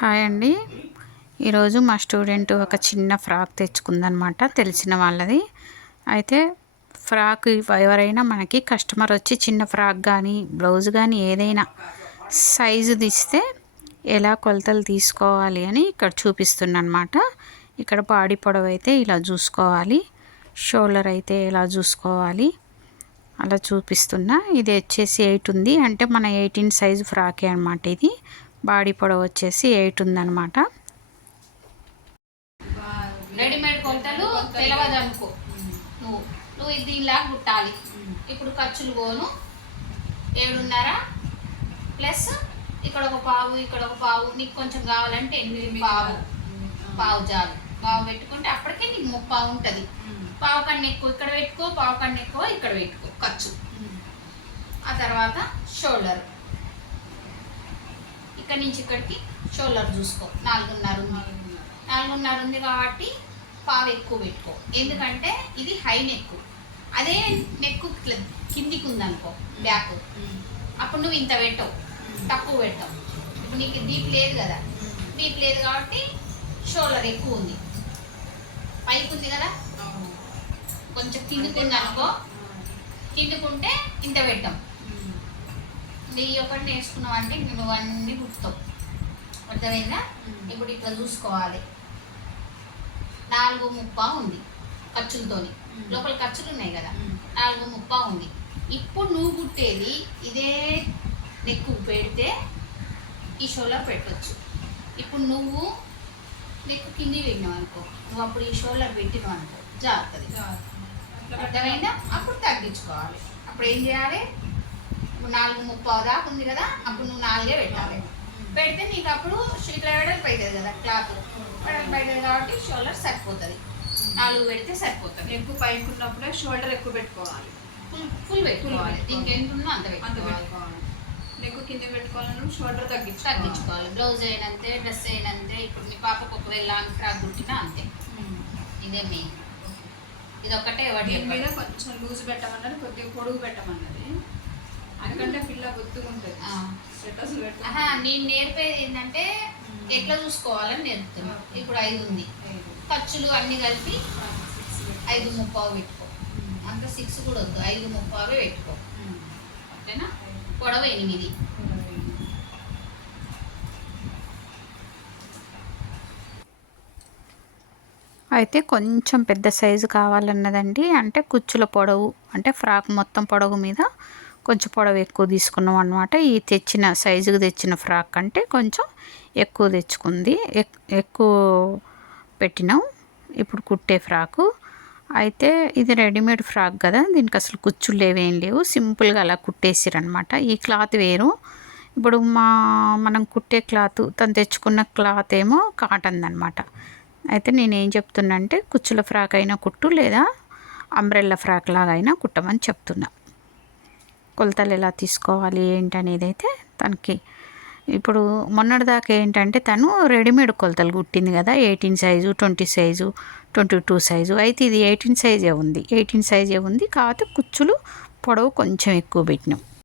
Hi అండి. ఈరోజు మా స్టూడెంట్ ఒక చిన్న ఫ్రాక్ తెచ్చుకుందనమాట, తెలిసిన వాళ్ళది. అయితే ఫ్రాక్ ఎవరైనా మనకి కస్టమర్ వచ్చి చిన్న ఫ్రాక్ కానీ బ్లౌజ్ కానీ ఏదైనా సైజు తీస్తే ఎలా కొలతలు తీసుకోవాలి అని ఇక్కడ చూపిస్తున్నమాట. ఇక్కడ బాడీ పొడవు అయితే ఇలా చూసుకోవాలి, షోల్డర్ అయితే ఎలా చూసుకోవాలి అలా చూపిస్తున్నా. ఇది వచ్చేసి 8 ఉంది, అంటే మన 18 సైజు ఫ్రాకే అనమాట. ఇది బాడీ పొడవు వచ్చేసి 8 ఉందన్నమాట. రెడీమేడ్ కొలతలు తెలవదనుకో, నువ్వు దీనిలా కుట్టాలి. ఇప్పుడు ఖర్చులు పోను 7.5 ప్లస్ ఇక్కడ ఒక పావు, ఇక్కడ ఒక పావు, నీకు కొంచెం కావాలంటే 8 పావు చాలు. పావు పెట్టుకుంటే అప్పటికే నీకు 30 ఉంటుంది. పావు కన్నా ఎక్కువ ఇక్కడ పెట్టుకో, పావు కన్నా ఎక్కువ ఇక్కడ పెట్టుకో ఖర్చు. ఆ తర్వాత షోల్డర్, ఇక్కడ నుంచి ఇక్కడికి షోల్డర్ చూసుకో. 4.5 ఉంది కాబట్టి పావు ఎక్కువ పెట్టుకో. ఎందుకంటే ఇది హై నెక్, అదే నెక్ కిందికి ఉందనుకో బ్యాక్, అప్పుడు నువ్వు ఇంత పెట్టవు, తక్కువ పెట్టవు. ఇప్పుడు నీకు డీప్ లేదు కదా, డీప్ లేదు కాబట్టి షోల్డర్ ఎక్కువ ఉంది. పైకి ఉంది కదా, కొంచెం కిందికి ఉంది అనుకో, కిందికుంటే ఇంత పెట్టాం. నెయ్యి ఒకటి నేర్చుకున్నావు అంటే నువ్వు అన్నీ కుట్టుతావు, అర్థమైందా? ఇప్పుడు ఇట్లా చూసుకోవాలి. 4.30 ఉంది ఖర్చులతోని, లోపల ఖర్చులు ఉన్నాయి కదా, 4.30 ఉంది. ఇప్పుడు నువ్వు కుట్టేది ఇదే నెక్కు పెడితే ఈ షోల్డర్ పెట్టవచ్చు. ఇప్పుడు నువ్వు నెక్కు కింది పెట్టినావు అనుకో, నువ్వు అప్పుడు ఈ షోల్డర్ పెట్టినావు అనుకో జాగ్రత్తది, అర్థమైందా? అప్పుడు తగ్గించుకోవాలి. అప్పుడు ఏం చేయాలి? 4.30 దాకా ఉంది కదా, అప్పుడు నువ్వు 4 పెట్టాలి. పెడితే నీకు అప్పుడు ఇట్లా వెడల్పు అవుతుంది కదా, క్లాత్ వెడల్పు అవుతుంది కాబట్టి షోల్డర్ సరిపోతుంది. 4 పెడితే సరిపోతుంది. ఎక్కువ పైకి ఉన్నప్పుడే షోల్డర్ ఎక్కువ పెట్టుకోవాలి, ఫుల్ పెట్టుకోవాలి. దీనికి ఎంత ఉందో అంత పెట్టుకోవాలి. నెక్కు కింద పెట్టుకోవాలని షోల్డర్ తగ్గించుకోవాలి. బ్లౌజ్ అయినంతే, డ్రెస్ అయినంతే. ఇప్పుడు మీ పాపకు ఒకవేళ లాంగ్ ఫ్రాక్ కుట్టినా అంతే. ఇదే మెయిన్. ఇది ఒకటే మీద కొంచెం లూజ్ పెట్టమన్నది, కొద్దిగా పొడుగు పెట్టమన్నది. అందుకంటే పిల్ల బొత్తుగా ఉంటుంది. నేను నేర్పేది ఏంటంటే ఎట్లా చూసుకోవాలని నేర్పుతున్నా. ఇప్పుడు 5 ఉంది, ఖర్చులు అన్నీ కలిపి 5.30 పెట్టుకో. అంత 6 కూడా వద్దు, 5.30 పెట్టుకో. ఓకేనా? పొడవ 8. అయితే కొంచెం పెద్ద సైజు కావాలన్నదండి, అంటే కుచ్చుల పొడవు, అంటే ఫ్రాక్ మొత్తం పొడవు మీద కొంచెం పొడవు ఎక్కువ తీసుకున్నాం అనమాట. ఈ తెచ్చిన సైజుకి తెచ్చిన ఫ్రాక్ అంటే కొంచెం ఎక్కువ తెచ్చుకుంది, ఎక్కువ పెట్టినాం ఇప్పుడు కుట్టే ఫ్రాకు. అయితే ఇది రెడీమేడ్ ఫ్రాక్ కదా, దీనికి అసలు కుచ్చులు లేవేం లేవు, సింపుల్గా అలా కుట్టేసిరనమాట. ఈ క్లాత్ వేరు. ఇప్పుడు మనం కుట్టే క్లాత్, తను తెచ్చుకున్న క్లాత్ ఏమో కాటన్ అనమాట. అయితే నేనేం చెప్తున్నా అంటే కుచ్చుల ఫ్రాక్ అయినా కుట్టు, లేదా అంబ్రెల్లా ఫ్రాక్ లాగా అయినా కుట్టమని చెప్తున్నా. కొలతలు ఎలా తీసుకోవాలి ఏంటనేది అయితే తనకి ఇప్పుడు మొన్నటిదాకా ఏంటంటే తను రెడీమేడ్ కొలతలు కుట్టింది కదా, 18 సైజు, 20 సైజు, 22 సైజు. అయితే ఇది 18 సైజే ఉంది, 18 సైజే ఉంది. కాకపోతే కుచ్చులు పొడవు కొంచెం ఎక్కువ పెట్టినాం.